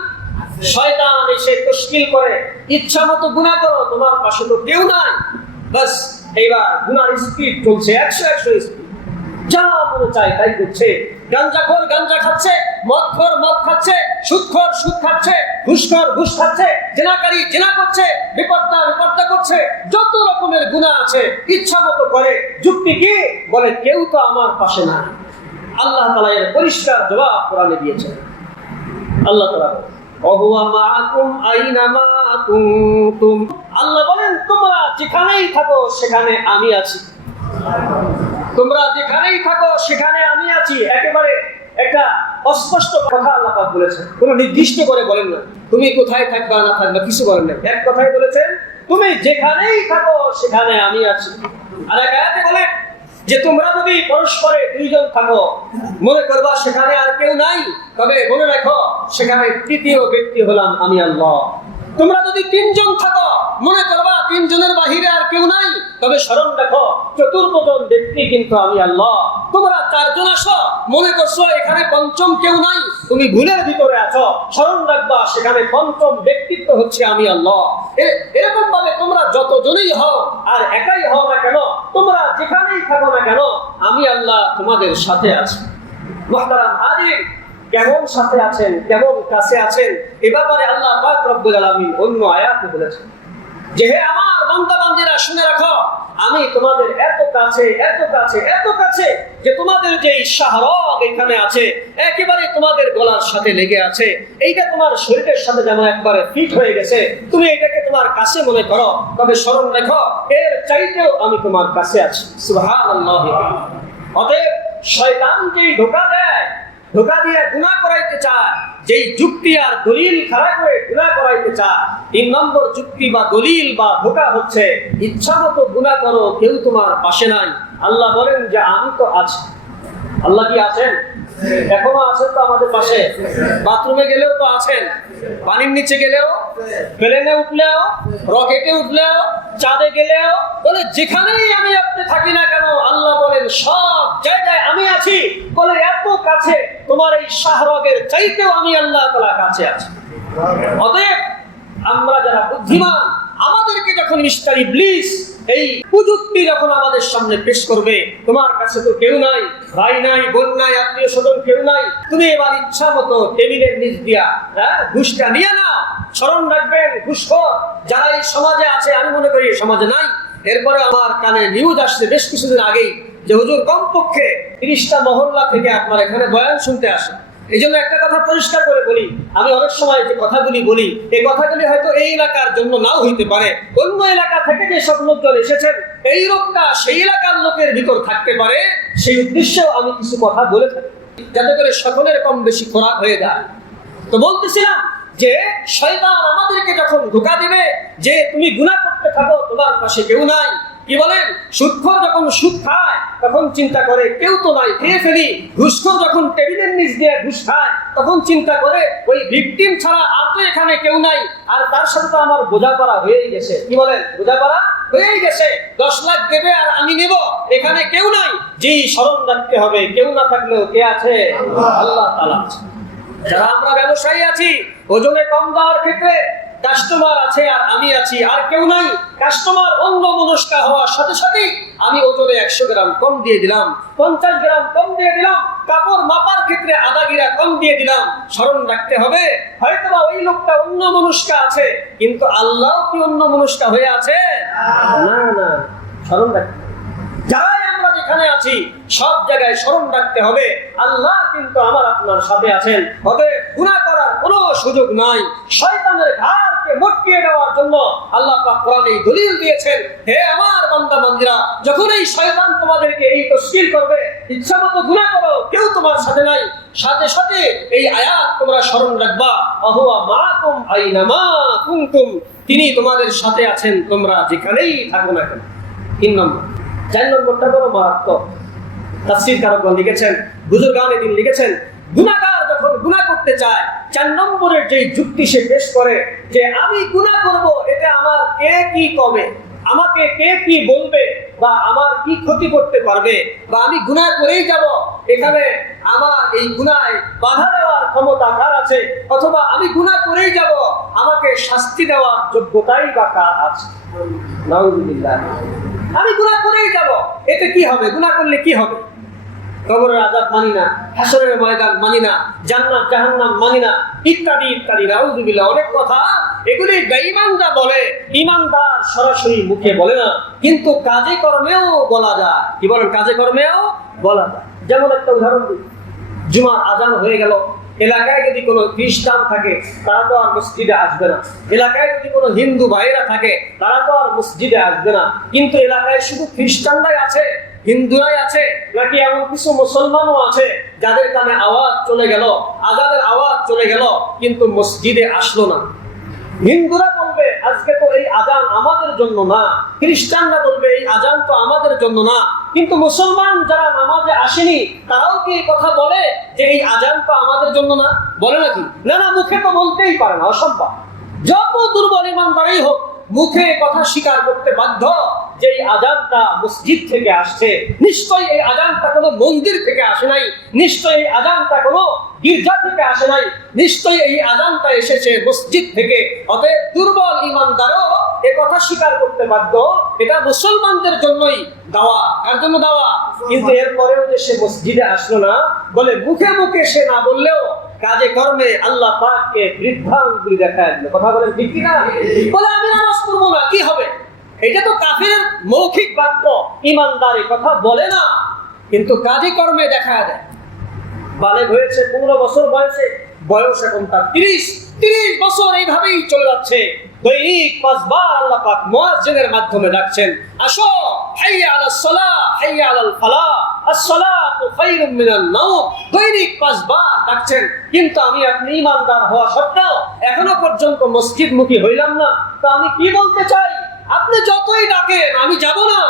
শয়তান এসে তশকিল করে, ইচ্ছা মতো গুনাহ করো, তোমার পাশে তো কেউ নাই। বাস এইবার গুনার স্পিড চলছে 100 স্পিড, যা মনে চায় তাই করছে। গাঞ্জাখোর গাঞ্জা খাচ্ছে, মদখোর মদ খাচ্ছে, সুদখোর সুদ খাচ্ছে, ঘুষখোর ঘুষ খাচ্ছে, জেনাকারী জেনা করছে, বিপর্দা বিপর্দা করছে, যত রকমের গুনাহ আছে ইচ্ছা মতো করে। যুক্তি কি? বলে কেউ তো আমার পাশে না। আল্লাহ তাআলা এর পরিষ্কার জবাব কোরআনে দিয়েছেন। আল্লাহ তাআলা ওহুয়া মাআকুম আইনামা কুনতুম, আল্লাহ বলেন তোমরা যেখানেই থাকো সেখানে আমি আছি। তোমরা যেখানেই থাকো সেখানে আমি আছি। একেবারে একটা অস্পষ্ট কথা আল্লাহ পাক বলেছেন, কোনো নির্দিষ্ট করে বলেন না তুমি কোথায় থাকবা না থাকবা, কিছু বলেন না। এক কথাই বলেছেন তুমি যেখানেই থাকো সেখানে আমি আছি। আর এক আয়াতে বলে যে তোমরা যদি পরস্পরে দুইজন থাকো, মনে করবা সেখানে আর কেউ নাই, তবে মনে রাখো সেখানে তৃতীয় ব্যক্তি হলাম আমি আল্লাহ। তোমরা যদি তিনজন থাকো, মনে করবা তিনজনের বাহিরে আর কেউ নাই, তবে স্মরণ রাখো চতুর্থজন ব্যক্তি কিন্তু আমি আল্লাহ। তোমরা চারজন আসো, মনে করছো এখানে পঞ্চম কেউ নাই, তুমি ভুলের ভিতরে আছো, স্মরণ রাখবা সেখানে পঞ্চম ব্যক্তিত্ব হচ্ছে আমি আল্লাহ। এরকম ভাবে তোমরা যতজনই হও আর একাই হও না কেন, তোমরা যেখানেই থাকো না কেন, আমি আল্লাহ তোমাদের সাথে আছি। মুহতারাম হাজির, কেমন সাথে আছেন, কেমন কাছে আছেন, এ ব্যাপারে আল্লাহ পাক রব্বুল আলামিন অন্য আয়াতে বলেছেন যে হে আমার বান্দা বান্দীরা, শুনে রাখো আমি তোমাদের এত কাছে, এত কাছে, এত কাছে যে তোমাদের যে শাহরগ এখানে আছে একেবারে তোমাদের গলার সাথে লেগে আছে, এইটা তোমার শরীরের সাথে যেন একবারে ফিট হয়ে গেছে, তুমি এটাকে তোমার কাছে মনে করো, তবে স্মরণ রাখো এর চাইতেও আমি তোমার কাছে আছি। সুবহানাল্লাহ। অতএব শয়তান যেই ধোঁকা দেয়, ধোঁকা দিয়ে গুনাহ করাইতে চায়, যেই যুক্তি আর দলিল খাড়া করে গুনাহ করাইতে চায়, 3 নম্বর যুক্তি বা দলিল বা ধোঁকা হচ্ছে ইচ্ছামতো গুনাহ করো, কেউ তোমার পাশে নাই। আল্লাহ বলেন যে আমি তো আছি। আল্লাহ কি আছেন? এখনো আছেন তো আমাদের পাশে। বাথরুমে গেলেও তো আছেন, পানির নিচে গেলেও, প্লেনে উঠলেও, রকেটে উঠলেও, চাঁদে গেলেও, বলে যেখানেই আমি আপনি থাকি না কেন, আল্লাহ বলেন সব জায়গায় আমি আছি। বলে এত কাছে, তোমার এই শাহরগের চাইতেও আমি আল্লাহ তাআলা কাছে আছি। অতএব আমরা যারা বুদ্ধিমান, আমাদেরকে যখন মিস্টার ইবলিস এই কুযুক্তি যখন আমাদের সামনে পেশ করবে, তোমার কাছে তো কেউ নাই, ভাই নাই, বোন নাই, আত্মীয় স্বজন কেউ নাই, তুমি এবার ইচ্ছা মতো টেবিলের নিচ দিয়া ঘুষটা নিয়ে নাও। স্মরণ রাখবেন ঘুষখোর যারা এই সমাজে আছে, আমি মনে করি এই সমাজে নাই। এরপরে আমার কানে নিউজ আসছে বেশ কিছুদিন আগেই যে হুজুর কমপক্ষে 30টা মহল্লা থেকে আপনার এখানে বয়ান শুনতে আসে। এই জন্য একটা কথা পরিষ্কার করে বলি, আমি অনেক সময় যে কথাগুলি বলি, এই কথাগুলি হয়তো এই এলাকার জন্য নাও হইতে পারে, অন্য এলাকা থেকে যে সব লোকজন এসেছেন এই রোগটা সেই এলাকার লোকের ভিতর থাকতে পারে, সেই উদ্দেশ্যেও আমি কিছু কথা বলে থাকি, যাতে করে সকলের কম বেশি খোরাক হয়ে যায়। তো বলতেছিলাম যে শয়তান আমাদেরকে যখন ধোঁকা দিবে যে তুমি গুনাহ করতে থাকো, তোমার পাশে কেউ নাই, কি বলেন, সুদখোর যখন সুদ খায় তখন চিন্তা করে কেউ তো নাই, খেয়ে ফেলি। ঘুষখোর যখন টেবিলের নিচ দিয়ে ঘুষ খায় তখন চিন্তা করে ওই ভিকটিম ছাড়া আর তো এখানে কেউ নাই, আর তার সাথে তো আমার বোঝাপড়া হয়েই গেছে। কি বলেন, বোঝাপড়া হয়েই গেছে, 10 লাখ দেবে আর আমি নেব, এখানে কেউ নাই। যেই স্মরণ রাখতে হবে কেউ না থাকলেও কে আছে? আল্লাহ তাআলা আছে। যারা আমরা ব্যবসায়ী আছি, ওজনে কম দেওয়ার ক্ষেত্রে কাস্টমার আছে আর আমি আছি, আর কেউ নাই। কাস্টমার অন্য মনস্কা হওয়ার সাথে সাথে আমি ওজনে 100 গ্রাম কম দিয়ে দিলাম, 50 গ্রাম কম দিয়ে দিলাম, কাপড় মাপার ক্ষেত্রে আধা গিরা কম দিয়ে দিলাম। স্মরণ রাখতে হবে হয়তোবা ওই লোকটা অন্য মনস্কা আছে, কিন্তু আল্লাহ কি অন্য মনস্কা হয়ে আছে? না না, স্মরণ রাখতে যাই আমরা যেখানে আছি সব জায়গায় স্মরণ রাখতে হবে আল্লাহ কিন্তু আমার আপনার সাথে আছেন। অতএব গুনাহ করার কোনো সুযোগ নাই। শয়তানের ঘাড়কে মটকিয়ে দেওয়ার জন্য আল্লাহ পাক কোরআনে দলিল দিয়েছেন, হে আমার বান্দা বান্দীরা, যখন এই শয়তান তোমাদেরকে এই তশকিল করবে ইচ্ছামতো গুনাহ করো, কেউ তোমার সাথে নাই, সাথে সাথে এই আয়াত তোমরা স্মরণ রাখবা, আহুয়া মাকুম আইনামা কুনতুম, তিনি তোমাদের সাথে আছেন তোমরা যেখানেই থাকো না কেন। 3 নম্বর। 4 নম্বরটা বড় মারাত্মক। তাফসীর কারকগণ লিখেছেন, বুজুর্গানে দিন লিখেছেন, গুনাহগার যখন গুনাহ করতে চায় 4 নম্বরের যে যুক্তি সে পেশ করে যে আমি গুনাহ করব, এটা আমার কে কি কবে, আমাকে কে কি বলবে, বা আমার কি ক্ষতি করতে পারবে, বা আমি গুনাহ করেই যাব, এখানে আমার এই গুনাহে বাধা দেওয়ার ক্ষমতা কার আছে, অথবা আমি গুনাহ করেই যাব, আমাকে শাস্তি দেওয়ার যোগ্যতাই বা কার আছে। নাউযুবিল্লাহ। আমি গুনাহ করেই যাব, এতে কি হবে, গুনাহ করলে কি হবে? কবরের আযাব মানি না, হাসরের ময়দান মানি না, জান্নাত জাহান্নাম মানি না, ইত্যাদি ইত্যাদি। নাউযুবিল্লাহ। অনেক কথা এগুলি বেঈমানরা বলে, ঈমানদার সরাসরি মুখে বলে না, কিন্তু কাজে কর্মেও বলা যায়। কি বলেন, কাজে কর্মেও বলা যায়। যেমন একটা উদাহরণ দিই, জুমার আজান হয়ে গেল, এলাকায় যদি কোনো খ্রিস্টান থাকে তারা তো আর মসজিদে আসবে না, এলাকায় যদি কোনো হিন্দু ভাইরা থাকে তারা তো আর মসজিদে আসবে না, কিন্তু এলাকায় শুধু খ্রিস্টানরাই আছে, হিন্দুরাই আছে, নাকি এমন কিছু মুসলমানও আছে যাদের কানে আওয়াজ চলে গেল, আজানের আওয়াজ চলে গেল, কিন্তু মসজিদে আসলো না। হিন্দুরা বলবে আজকে তো এই আজান আমাদের জন্য না, খ্রিস্টানরা বলবে এই আজান তো আমাদের জন্য না, কিন্তু মুসলমান যারা নামাজে আসেনি তারাও কি এই কথা বলে যে এই আজান তো আমাদের জন্য না? বলে নাকি? না না, মুখে তো বলতেই পারে না, অসম্ভব। যত দুর্বল ইমানদারই হোক মুখে কথা স্বীকার করতে বাধ্য যে এই আজানটা মসজিদ থেকে আসছে, নিশ্চয়ই এই আজানটা কোনো মন্দির থেকে আসে নাই, নিশ্চয়ই এই আজানটা কোনো গির্জা থেকে আসে নাই, নিশ্চয়ই এই আজানটা এসেছে মসজিদ থেকে। অতএব দুর্বল ইমানদারও এ কথা স্বীকার করতে বাধ্য এটা মুসলমানদের জন্যই দাওয়া। কার জন্য দাওয়া? কিন্তু এরপরেও যে সে মসজিদে আসলো না, বলে মুখে মুখে সে না বললেও কাজে কর্মে আল্লাহ পাককে বৃদ্ধাঙ্গুলি দেখায় দিল। কথা বলেন ঠিক কিনা? বলে আমি নামাজ পড়বো না, কি হবে? এটা তো কাফের মৌখিক বাক্য, ইমানদারি কথা বলে না কিন্তু কাজে কর্মে দেখা দেয়। বালেগ হয়েছে 15 বছর বয়সে, বয়স এখন তার 30 বছর এইভাবেই চলে যাচ্ছে। দৈনিক 5 বার আল্লাহ পাক মুয়াজ্জিনের মাধ্যমে ডাকছেন, আসো হাইয়া আলাস সালাহ হাইয়া আলাল ফালাহ, আস-সালাতু খায়রুম মিনান নাওম। দৈনিক 5 বার ডাকছেন, কিন্তু আমি আপনি ইমানদার হওয়া সত্ত্বেও এখনো পর্যন্ত মসজিদমুখী হইলাম না। তো আমি কি বলতে চাই, আপনি যতই ডাকেন আমি যাব না,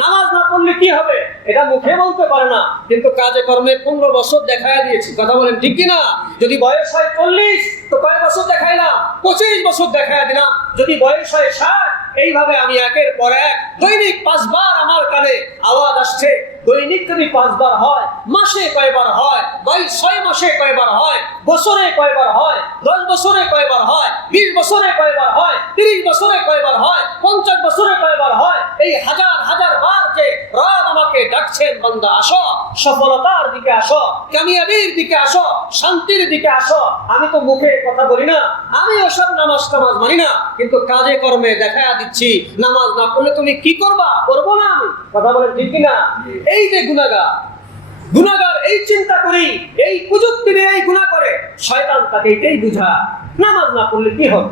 নামাজ না পড়লে কি হবে এটা মুখে বলতে পারে না কিন্তু কাজে কর্মে 15 বছর দেখায় দিয়েছি। কথা বলেন ঠিক কিনা? যদি বয়স হয় 40 তো কয় বছর দেখাইলাম? 25 বছর দেখায় দিলাম। যদি বয়স হয় 60, এইভাবে আমি একের পর এক দৈনিক 5 বার আমার কানে আওয়াজ আসছে। দৈনিক যদি 5 বার হয়, মাসে কয়বার হয়? 6 মাসে কয়বার হয়? বছরে কয়বার হয়? 10 বছরে কয়বার হয়? 20 বছরে কয়বার হয়? 30 বছরে কয়বার হয়? 50 বছরে কয়বার হয়? এই হাজার হাজার বার যে রব আমাকে ডাকছেন, বান্দা আসো, সফলতার দিকে আসো, কামিয়াবির দিকে আসো, শান্তির দিকে আসো। আমি তো মুখে কথা বলি না, আমি ওসব নামাজ মানি না, কিন্তু কাজে কর্মে দেখায়া দিচ্ছি। নামাজ না পড়লে তুমি কি করবা? করবো না আমি। কথা বলেন ঠিক কিনা? এই যে গুনাহগার এই চিন্তা করি, এই কুযুক্তি নিয়ে এই গুনাহ করে, শয়তান তাকে এটাই বুঝা নামাজ না পড়লে কি হবে,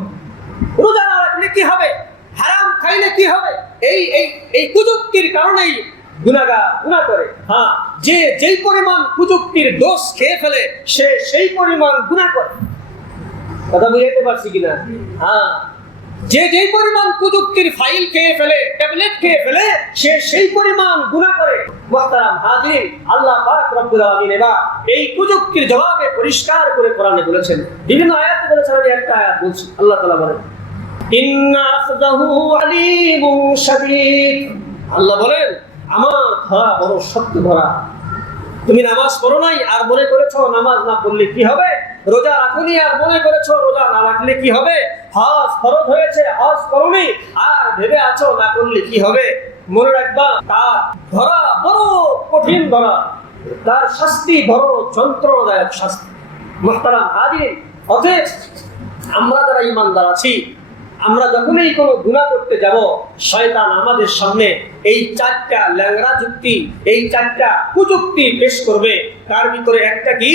রোজা না রাখলে কি হবে, হারাম খাইলে কি হবে। এই কুযুক্তির কারণেই গুনাহগার গুনাহ করে। হ্যাঁ, যে যেই পরিমাণ কুযুক্তির দোষ খেয়ে ফেলে সে সেই পরিমাণ গুনাহ করে। কথা বুঝাতে পারছি কিনা? হ্যাঁ, যে যেই পরিমাণ কুযুক্তির ফাইল খেয়ে ফেলে, ট্যাবলেট খেয়ে ফেলে, সে সেই পরিমাণ গুনাহ করে। মুহতারাম হাজিরিন, আল্লাহ পাক রব্বুল আলামিন এবার এই কুযুক্তির জবাবে পরিষ্কার করে কোরআনে বলেছেন, বিভিন্ন আয়াতে বলেছেন। আমি একটা আয়াত বলছি, আল্লাহ তাআলা বলেন ইন্না আখযাহু আলীমুন শাদীদ। আল্লাহ বলেন আমার ধরা বড় শক্ত ধরা। তুমি নামাজ পড়ো নাই আর মনে করেছো নামাজ না পড়লে কি হবে, রোজা রাখোনি আর মনে করেছো রোজা না রাখলে কি হবে, হজ ফরজ হয়েছে হজ করোনি আর ভেবে আছো না করলে কি হবে। মনে রাখবা তার ধরা বড় কঠিন ধরা, তার শাস্তি বড় যন্ত্রণাদায়ক শাস্তি। মুহতারাম হাজিরিন, অতএব আমরা যারা ঈমানদার আছি, আমরা যখনই কোনো গুনাহ করতে যাব, শয়তান আমাদের সামনে এই 4টা ল্যাংড়া যুক্তি, এই 4টা কুযুক্তি পেশ করবে। তার ভিতরে একটা কি,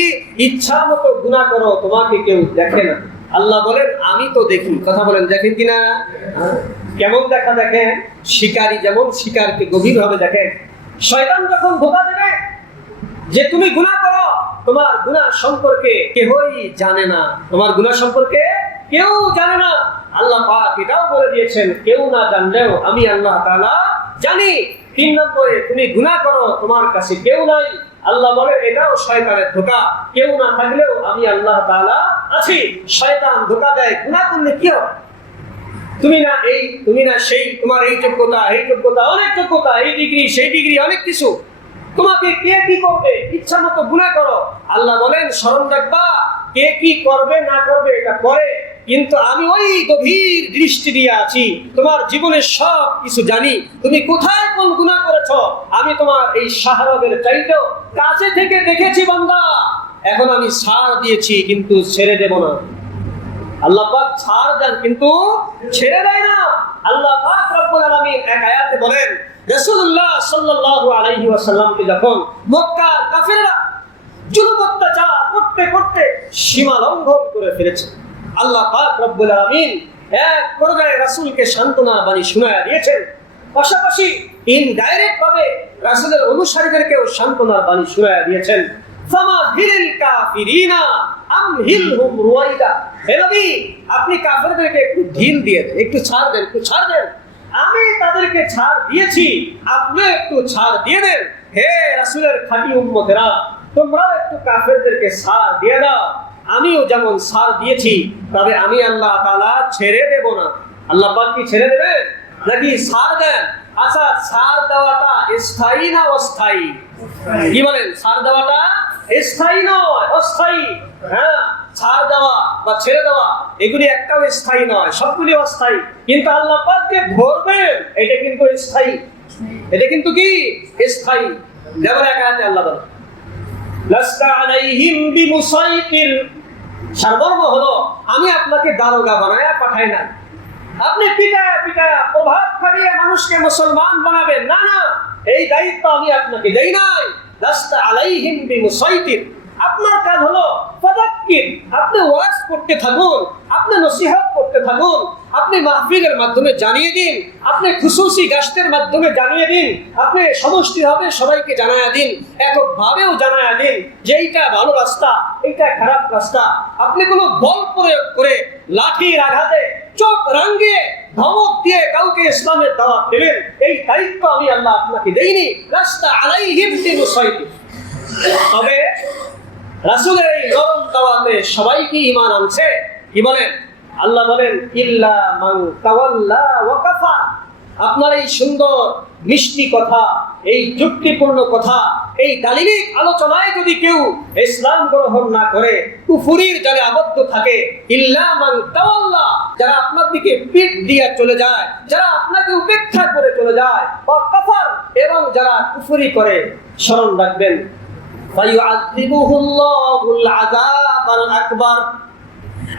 ইচ্ছা মতো গুনাহ করো, তোমাকে কেউ দেখে না। আল্লাহ বলেন আমি তো দেখি। কথা বলেন দেখেন কিনা? কেমন দেখা দেখেন? শিকারী যেমন শিকারকে গভীরভাবে দেখেন, শয়তান যখন ধোঁকা দেবে যে তুমি গুনাহ করো, তোমার গুনাহ সম্পর্কে কেউই জানে না, তোমার গুনাহ সম্পর্কে কেউ জানে না। আল্লাহ পাক এটাও বলে দিয়েছেন, কেউ না জানলেও আমি আল্লাহ তাআলা জানি। 3 নম্বরে তুমি গুনাহ করো, তোমার কাছে কেউ নাই। আল্লাহ বলে এটাও শয়তানের ধোঁকা, কেউ না থাকলেও আমি আল্লাহ তাআলা আছি। শয়তান ধোঁকা দেয়, গুনাহ করলে কি হবে, তুমি না এই তুমি না সেই, তোমার এই যোগ্যতা অনেক যোগ্যতা, এই ডিগ্রি সেই ডিগ্রি অনেক কিছু, তোমাকে কে কি করবে, ইচ্ছা মতো গুনাহ করো। আল্লাহ বলেন স্মরণ রাখবা, কে কি করবে না করবে এটা পরে, কিন্তু আমি ওই গভীর দৃষ্টি দিয়ে আছি, তোমার জীবনের সব কিছু জানি। তুমি কোথায় কোন গুনাহ করেছো আমি তোমার এই শাহরগের চাইতেও কাছে থেকে দেখেছি বান্দা। এখন আমি ছাড় দিয়েছি কিন্তু ছেড়ে দেব না। আল্লাহ পাক ছাড় দেন কিন্তু ছেড়ে দেয় না। আল্লাহ পাক রব্বুল আলামিন এক আয়াতে বলেন, রাসূলুল্লাহ সাল্লাল্লাহু আলাইহি ওয়াসাল্লামকে যখন মক্কার কাফেররা জুলুম অত্যাচার করতে করতে সীমা লঙ্ঘন করে ফেলেছে, আল্লাহ পাক রব্বুল আলামিন এক পর্যায়ে রাসূলকে সান্ত্বনা বাণী শোনায়া দিয়েছেন, পাশাপাশি ইনডাইরেক্ট ভাবে রাসূলের অনুসারীদেরকেও সান্ত্বনার বাণী শোনায়া দিয়েছেন। ফামাহিলিল কাফিরিনা আমহিলহুম রুয়াইদা। হে নবী, আপনি কাফেরদেরকে একটু ঢিল দিয়ে দেন, একটু ছাড় দেন, একটু ছাড় দেন। আমি তাদেরকে ছাড় দিয়েছি, আপনি একটু ছাড় দিয়ে দেন। হে রাসূলের খাঁটি উম্মতেরা, তোমরা একটু কাফেরদেরকে ছাড় দিয়ে দাও। আমিও যেমন ছাড় দিয়েছি, তবে আমি আল্লাহ তাআলা ছেড়ে দেব না। আল্লাহ পাক কি ছেড়ে দেবেন নাকি ছাড় দেন? আচ্ছা, ছাড় দেওয়াটা স্থায়ী না অস্থায়ী? কি বলেন? ছাড় দেওয়াটা স্থায়ী নয়, অস্থায়ী। হ্যাঁ, ছাড় দেওয়া বা ছেড়ে দেওয়া এগুলি একটাও স্থায়ী নয়, সবগুলি অস্থায়ী। কিন্তু আল্লাহ পাক যে ধরবেন এটা কিন্তু স্থায়ী, এটা কিন্তু কি স্থায়ী। যেমন এক আয়াতে আল্লাহ বলেন, লাস্তা আলাইহিম বিমুসাইতির। সারমর্ম হলো, আমি আপনাকে দারোগা বানায়া পাঠাই না। আপনি পিটায়া পিটায়া প্রভাব খাটিয়ে মানুষকে মুসলমান বানাবেন না, না, এই দায়িত্ব আমি আপনাকে দেই নাই। লাস্তা আলাইহিম বিমুসাইতির। আপনার কাজ হলো ফাযাক্কির, আপনি ওয়াজ করতে থাকুন, আপনি নসিহত করতে থাকুন, আপনি মাহফিলের মাধ্যমে জানিয়ে দিন, আপনি খুশুসি গাস্তের মাধ্যমে জানিয়ে দিন, আপনি সমষ্টিভাবে সবাইকে জানায়া দিন, এককভাবেও জানায়া দিন যে এইটা ভালো রাস্তা, এইটা খারাপ রাস্তা। আপনি কোনো বল প্রয়োগ করে লাঠির আঘাতে চোখ রাঙিয়ে ধমক দিয়ে কাউকে ইসলামের দাওয়াত দেবেন, এই দায়িত্ব আমি আল্লাহ আপনাকে দেইনি। লাস্তা আলাইহিম বিমুসাইতির। তবে রাসূলের এই নরম দাওয়াতে সবাই কি ঈমান আনছে? কি বলেন? আল্লাহ বলেন, ইল্লা মান তাওয়াল্লা ওয়া কাফা। আপনার এই সুন্দর মিষ্টি কথা, এই যুক্তিপূর্ণ কথা, এই দালিলিক আলোচনায় যদি কেউ ইসলাম গ্রহণ না করে, কুফরির জালে আবদ্ধ থাকে, ইল্লা মান তাওয়াল্লা, যারা আপনার দিকে পিঠ দিয়ে চলে যায়, যারা আপনাকে উপেক্ষা করে চলে যায়, ওয়া কাফার, এবং যারা কুফরি করে, স্মরণ রাখবেন, ফায়ুআযিবুহুল্লাহুল আযাবাল আকবার।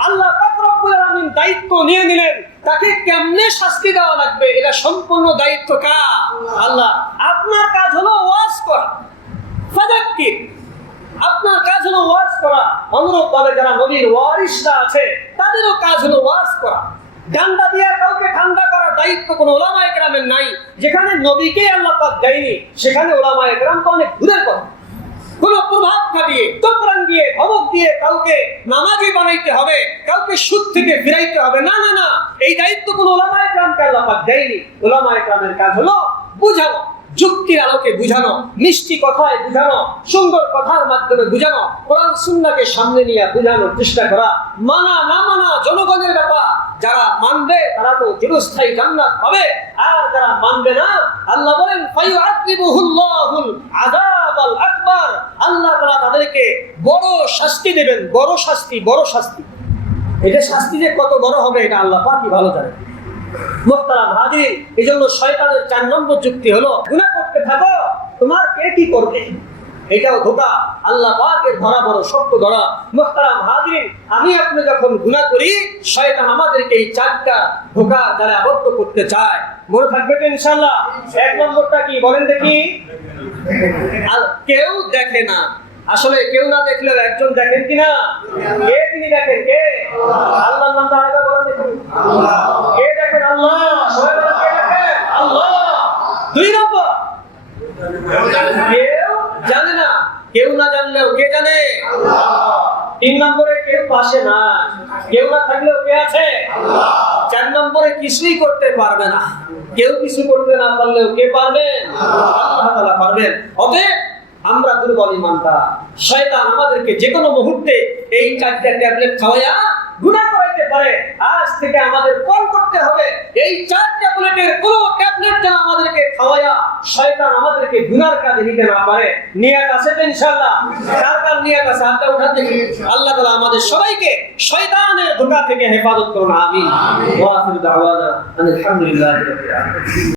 আল্লাহ পাক রব্বুল আলামিন দায়িত্ব নিয়ে নিলেন, তাকে কেমনে শাস্তি দেওয়া লাগবে এটা সম্পূর্ণ দায়িত্ব কার? আল্লাহ। আপনার কাজ হলো ওয়াজ করা, ফাযাক্কির। আপনার কাজ হলো ওয়াজ করা। অনুরূপভাবে যারা নবীর ওয়ারিসরা আছে তাদেরও কাজ হলো ওয়াজ করা। ডান্ডা দিয়ে কাউকে ঠান্ডা করার দায়িত্ব কোনো উলামায়ে কেরামের নাই। যেখানে নবীকে আল্লাহ পাক দেয়নি সেখানে উলামায়ে কেরাম তো অনেক দূরের কথা। কোন প্রভাব খাটিয়ে, চোখরান দিয়ে, ধমক দিয়ে কাউকে নামাজি বানাইতে হবে, কাউকে সুদ থেকে ফিরাইতে হবে, না, না, না, এই দায়িত্ব কোন উলামায়ে কেরামকে আল্লাহ পাক দেয়নি। উলামায়ে কেরামের কাজ হলো বুঝানো, যুক্তির আলোকে বুঝানো, মিষ্টি কথায় বুঝানো, সুন্দর কথার মাধ্যমে বুঝানো, কোরআন সুন্নাহকে সামনে নিয়ে বুঝানোর চেষ্টা করা। মানা না মানা জনগণের ব্যাপার। যারা মানবে তারা তো চিরস্থায়ী জান্নাত পাবে, আর যারা মানবে না, আল্লাহ বলেন ফায়ুআযিবুহুল্লাহুল আযাবাল আকবার। আল্লাহ তাআলা তাদেরকে বড় শাস্তি দেবেন, বড় শাস্তি, বড় শাস্তি। এটা শাস্তি যে কত বড় হবে এটা আল্লাহ পাকই ভালো জানেন। মুহতারাম হাজিরিন, এজন্য শয়তানের 4 নম্বর যুক্তি হলো গুনাহ করতে থাকো, তোমার কে কি করবে? এটাও ধোঁকা, আল্লাহ পাকের ধরা বড় শক্ত ধরা। মুহতারাম হাজিরিন, আমি আপনি যখন গুনাহ করি, শয়তান আমাদেরকে এই 4টা ধোঁকা দ্বারা আবদ্ধ করতে চায়। মনে থাকবে তো ইনশাআল্লাহ? 1 নম্বরটা কি বলেন দেখি? কেউ দেখে না। আসলে কেউ না দেখলেও একজন দেখেন কিনা? কে তিনি দেখেন? কে? আল্লাহর নামটা আরেকবার বলেন দেখি। আল্লাহ। কে দেখেন? আল্লাহ। সবাই বলেন কে দেখেন? আল্লাহ। 2 নম্বর, কেউ জানে না। কেউ না জানলেও কে জানে? আল্লাহ। 3 নম্বরে কেউ পাশে না, কেউ না থাকলেও কে আছে? আল্লাহ। 4 নম্বরে কিছুই করতে পারবে না। কেউ কিছু করতে না পারলেও কে পারবেন? আল্লাহ তাআলা পারবেন। অতএব আমরা দুর্বল ইমানদার, শয়তান আমাদেরকে যে কোনো মুহূর্তে এই 4টা ট্যাবলেট খাওয়ায়া গুনাহ করাইতে পারে। আজ থেকে আমাদের কোন করতে হবে, এই 4 ট্যাবলেটের কোন ট্যাবলেট যেন আমাদেরকে খাওয়ায়া শয়তান আমাদেরকে গুনার কাজে নিতে না পারে। নিয়ত আছে তো ইনশাআল্লাহ? কার কার নিয়ত আছে? হাতটা উঠান দেখি। আল্লাহ তাআলা আমাদের সবাইকে শয়তানের ধোঁকা থেকে হেফাজত করুন। আমিন। ওয়া আখিরু দাওয়ানা আলহামদুলিল্লাহি রাব্বিল আলামিন।